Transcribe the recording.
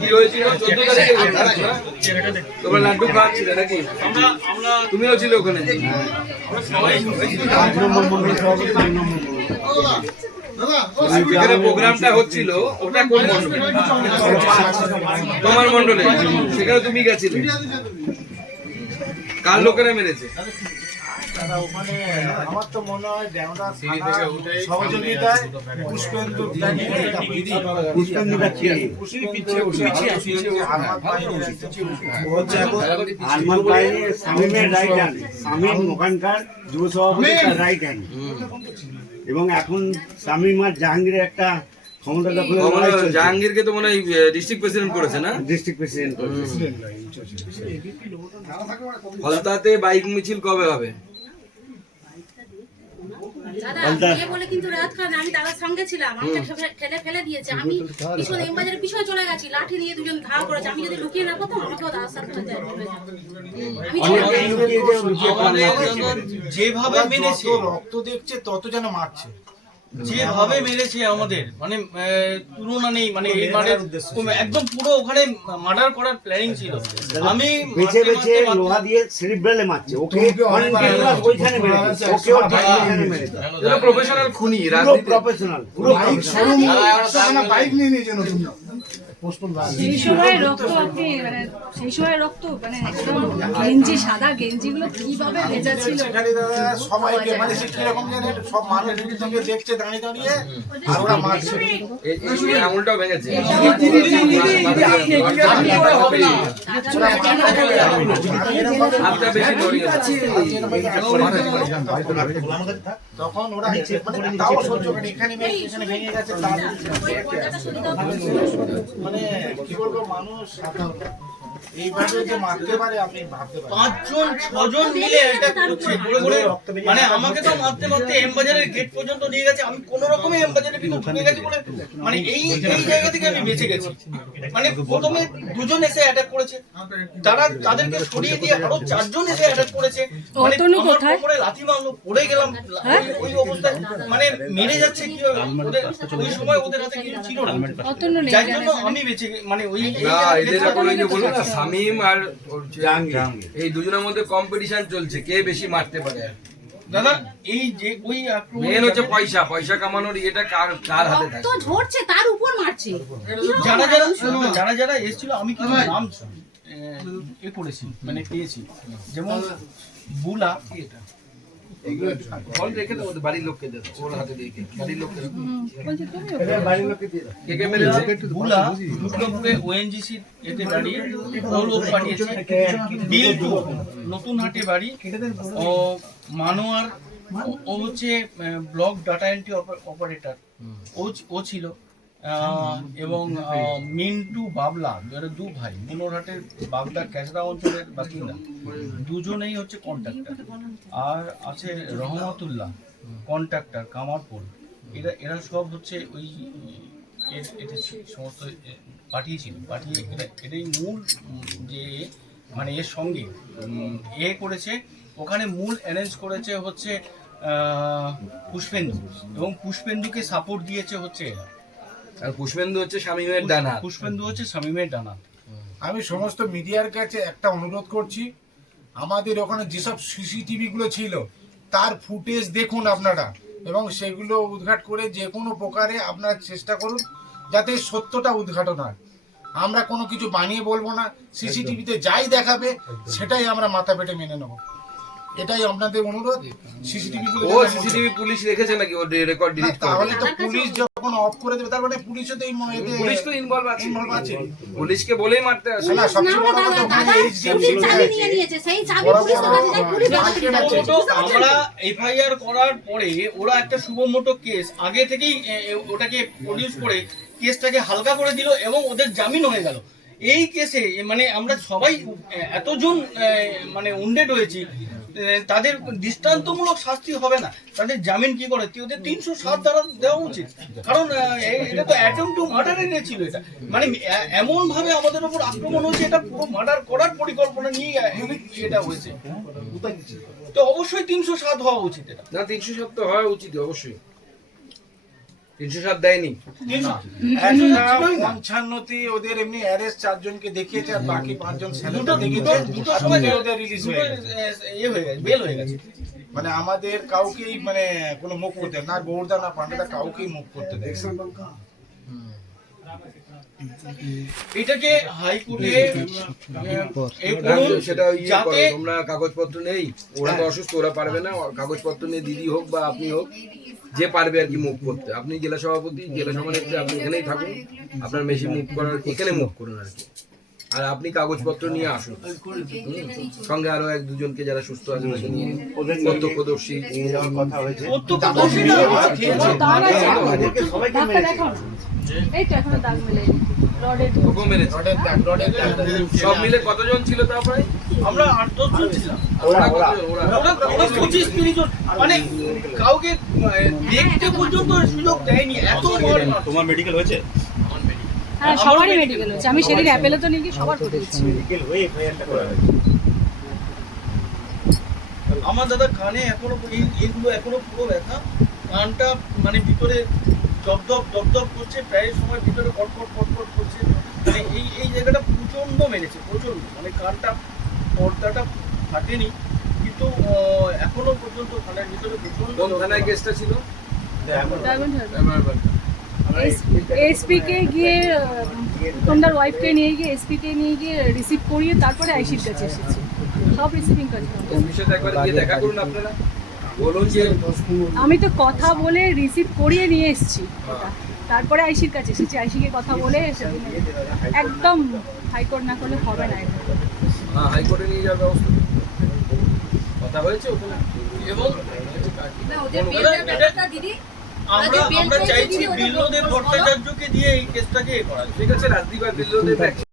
কি হয়েছিল 14 তারিখে তোমরা লাড্ডু খাওয়াচ্ছিলে নাকি? তুমিও ছিল ওখানে? যেখানে প্রোগ্রামটা হচ্ছিল ওটা কোন মন্ডলে? তোমার মন্ডলে, সেখানে তুমি গেছিলে। কার লোকেরা মেরেছে? আমার তো মনে হয় সহযোগিতায় ওখানকার যুব সভাপতি রাইট হ্যান্ড, এবং এখন শামীম আর জাহাঙ্গীরের একটা ক্ষমতা দখলের লড়াই চলছে। জাহাঙ্গীরকে তো মনে হয় ডিস্ট্রিক্ট প্রেসিডেন্ট করেছে না? ডিস্ট্রিক্ট প্রেসিডেন্ট করেছে। ফলতাতে বাইক মিছিল কবে হবে? কিন্তু রাত খান আমি দাদার সঙ্গে ছিলাম, আমাকে ঠেলে ফেলে দিয়েছে, আমি পিছনে এমবাজারের পিছনে চলে গেছি, লাঠি দিয়ে দুজন ধাওয়া করেছে, আমি যদি লুকিয়ে না পড়তাম আমাকেও দাদার সাথে যেভাবে মেরেছে রক্ত দেখছে তত যেন মারছে, যেভাবে মেরেছে আমাদের মানে তুলনা নেই। মানে এই মার্ডার একদম পুরো ওখানে মার্ডার করার প্ল্যানিং ছিল। আমি বেঁচে বেঁচে লোহা দিয়ে সেরিব্রালে মারছে, ওকে ওইখানে মেরেছে, ওকে ওইখানে মেরেছে। এটা প্রফেশনাল খুনি, পুরো রাজনীতি প্রফেশনাল, পুরো বাইক নিয়ে নিয়েছেন তোমরা। সেই সময় রক্ত আপনি মানে সেই সময় রক্ত মানে একদম গেঞ্জি, সাদা গেঞ্জিগুলো কিভাবে ভেজা ছিল। সেখানে দাদা সবাইকে মানে সে কিরকম জানে সব মানুষ সঙ্গে দেখছে দাঁড়িয়ে দাঁড়িয়ে, আর ওরা মারছে। এই আঙুলটাও ভেঙেছে। হাতটা বেশি নড়িয়ে গেছে। তখন ওরা মানে তাও সহ্য করে এখানে এখানে ভেঙে গেছে। মানে কি বলবো, মানুষ এইভাবে যে মারতে পারে আপনি ভাবতে পারেন। 5 জন 6 জন মিলে এটা করছে বলে বলে, মানে আমাকে তো মারতে মারতে এম বাজারের গেট পর্যন্ত নিয়ে গেছে। আমি কোন রকমে এম বাজারের ভিতর ঢুকে গেছি বলে মানে এই জায়গা থেকে আমি বেঁচে গেছি। মানে প্রথমে 2 জন এসে অ্যাটাক করেছে, তাদেরকে সরিয়ে দিয়ে আরো 4 জন এসে অ্যাটাক করেছে। মানে আমার কোমরে লাথি মারলো, পড়ে গেলাম ওই অবস্থায়। মানে মেরে যাচ্ছে কি ওদের, ওই সময় ওদের হাতে কিছু ছিল না, যার জন্য আমি বেঁচে মানে ওই এদের এখন ওই যে বলুন না, শামীম আর জাহাঙ্গীর, এই দুজনের মধ্যে কম্পিটিশন চলছে কে বেশি মারতে পারে। দাদা এই যে ওই মেন হচ্ছে পয়সা, পয়সা কামানোর এটা কার হাতে থাকে। তো ঝরছে তার উপর মারছে। যারা যারা এসেছিল আমি কিছু নাম এ করেছি মানে পেয়েছি, যেমন বুলা, এটা ফল রেখে দেবো বাড়ির লোককে দেবো, ওর হাতে দিয়ে বাড়ির লোককে দেবো। কে কে মেরেছে? বুলা দুর্গাপুরে ওএনজিসি এতে বাড়ি, ও লোক পাঠিয়েছে। বিল্টু নতুন হাটে বাড়ি, ও মানোয়ার, ও হচ্ছে ব্লক ডাটা এন্ট্রি অপারেটর, ও ছিল। এবং মিন্টু বাবলা, এরা 2 ভাই, মনোরহাটের বাগদা ক্যাচরা অঞ্চলের বাসিন্দা, দুজনেই হচ্ছে কন্ট্রাক্টর। আর আছে রহমতুল্লাহ, কন্ট্রাক্টর কামারপুর। এরা সব হচ্ছে ওই এটা সমস্ত পাঠিয়ে এটাই মূল যে মানে এর সঙ্গে এ করেছে। ওখানে মূল অ্যারেঞ্জ করেছে হচ্ছে পুষ্পেন্দু, এবং পুষ্পেন্দুকে সাপোর্ট দিয়েছে হচ্ছে এরা। আর পুষ্পেন্দু হচ্ছে শামীমের ডানা। পুষ্পেন্দু হচ্ছে শামীমের ডানা। আমি সমস্ত মিডিয়ার কাছে একটা অনুরোধ করছি, আমাদের ওখানে যেসব সিসিটিভি গুলো ছিল তার ফুটেজ দেখুন আপনারা, এবং সেগুলো উদ্ঘাট করে যে কোনো প্রকারে আপনারা চেষ্টা করুন যাতে সত্যটা উদ্ঘাটন হয়। আমরা কোনো কিছু বানিয়ে বলবো না, সিসিটিভিতে যাই দেখাবে সেটাই আমরা মাথা পেটে মেনে নেব, এটাই আপনাদের অনুরোধ। সিসিটিভি পুলিশ রেখেছে নাকি ওর রেকর্ড ডিলিট করে? তাহলে তো পুলিশ যখন অফ করে দেবে তার মানে পুলিশও তো পুলিশ তো ইনভলভ আছে, পুলিশকে বলেই মারতে আসে না। সবচেয়ে বড় কথা আমরা এফআইআর করার পরে ওরা একটা সুবমোটো কেস আগে থেকেই ওটাকে প্রডিউস করে কেসটাকে হালকা করে দিল এবং ওদের জামিন হয়ে গেল। এই কেসে মানে আমরা সবাই এতজন মানে উন্ডেড হয়েছি, তাদের দৃষ্টান্তমূলক শাস্তি হবে না, তাদের জামিন কি করে ওদের 307 ধারা দেওয়া উচিত। কারণ এটা তো অ্যাটেম্প টু মার্ডারের ছিল। এটা মানে এমন ভাবে আমাদের উপর আক্রমণ হয়েছে, এটা পুরো মার্ডার করার পরিকল্পনা নিয়ে এটা হয়েছে। তো অবশ্যই 307 হওয়া উচিত। এটা না, 307 তো হওয়া উচিত অবশ্যই। 307 দেয়নি। 155 ওদের এমনি অ্যারেস্ট 4 জনকে দেখিয়েছে আর বাকি 5 জন স্যালেন্ডার দেখিয়েছে। দুটো সময় ওদের রিলিজ হয়ে গেছে। ইয়ে হয়ে গেছে, বেল হয়ে গেছে। মানে আমাদের কাউকেই মানে কোনো মুখ করতে না গৌরদা না পান্ডাদা কাউকেই মুখ করতে দেয় না। এটাকে হাইকোর্টে সেটা ইয়ে করো, যাতে তোমরা কাগজপত্র নেই, ওরা তো অসুস্থ, ওরা পারবে না, কাগজপত্র নিয়ে দিদি হোক বা আপনি হোক, যে পারবে আর কি মুভ করতে। আপনি জেলা সভাপতি, জেলা সভানেত্রী, আপনি এখানেই থাকুন, আপনার মেশি মুভ করার এখানে মুভ করুন আর কি। আর আপনি কাগজপত্র নিয়ে আসুন, সঙ্গে আরো 1-2 জনকে যারা সুস্থ আছে তাকে নিয়ে, প্রত্যক্ষদর্শী নিয়ে যাওয়ার কথা হয়েছে। সবাইকে ডাক্তার দেখাও না। এই তো এখনো দাগ মেলেনি রডের ওকে মেরেছে। সব মিলে কতজন ছিল তারপরে? আমরা 8-10 জন ছিলাম। ওরা কতজন? ওরা ওরা 25-30 জন, মানে কাউকে দেখতে পর্যন্ত সুযোগ দেয়নি, এত বড়। তোমার মেডিকেল হয়েছে? হ্যাঁ সবারই মেডিকেল হচ্ছে, আমি সেদিন অ্যাপেলে তো নিয়ে গিয়ে সবার করে দিচ্ছি। মেডিকেল হয়ে এফআইআরটা করা হয়েছে। আমার দাদা কানে এখনো এগুলো এখনো পুরো ব্যথা, কানটা মানে ভিতরে দপদপ দপদপ করছে, প্রায় সময় ভিতরে কটকট কটকট করছে, মানে এই জায়গাটা প্রচন্ড মেরেছে, প্রচন্ড, মানে কানটা পর্দাটা ফাটেনি কিন্তু এখনো পর্যন্ত কানের ভিতরে প্রচন্ড। কোন থানায় কেসটা ছিল? এসপি কে গিয়ে তোমার ওয়াইফকে নিয়ে গিয়ে এসপি কে নিয়ে গিয়ে রিসিভ করিয়ে তারপরে আইসির কাছে এসেছি, সব রিসিভিং কাজ করতে। অফিসে একবার গিয়ে দেখা করুন আপনারা, বলুন যে আমি তো কথা বলে রিসিভ করিয়ে নিয়ে এসেছি ওটা, তারপরে আইসির কাছে এসেছি, আইসিকে কথা বলে সেদিন একদম হাইকোর্ট না করলে হবে না এটা। হ্যাঁ, হাইকোর্টে নিয়ে যাওয়ার ব্যবস্থা কথা হয়েছে ওখানে। এবং আমরা চাইছি বিল্লদেব ভট্টাচার্যকে দিয়ে এই কেসটাকে করা। ঠিক আছে, রাজদীপ আর বিল্লদেব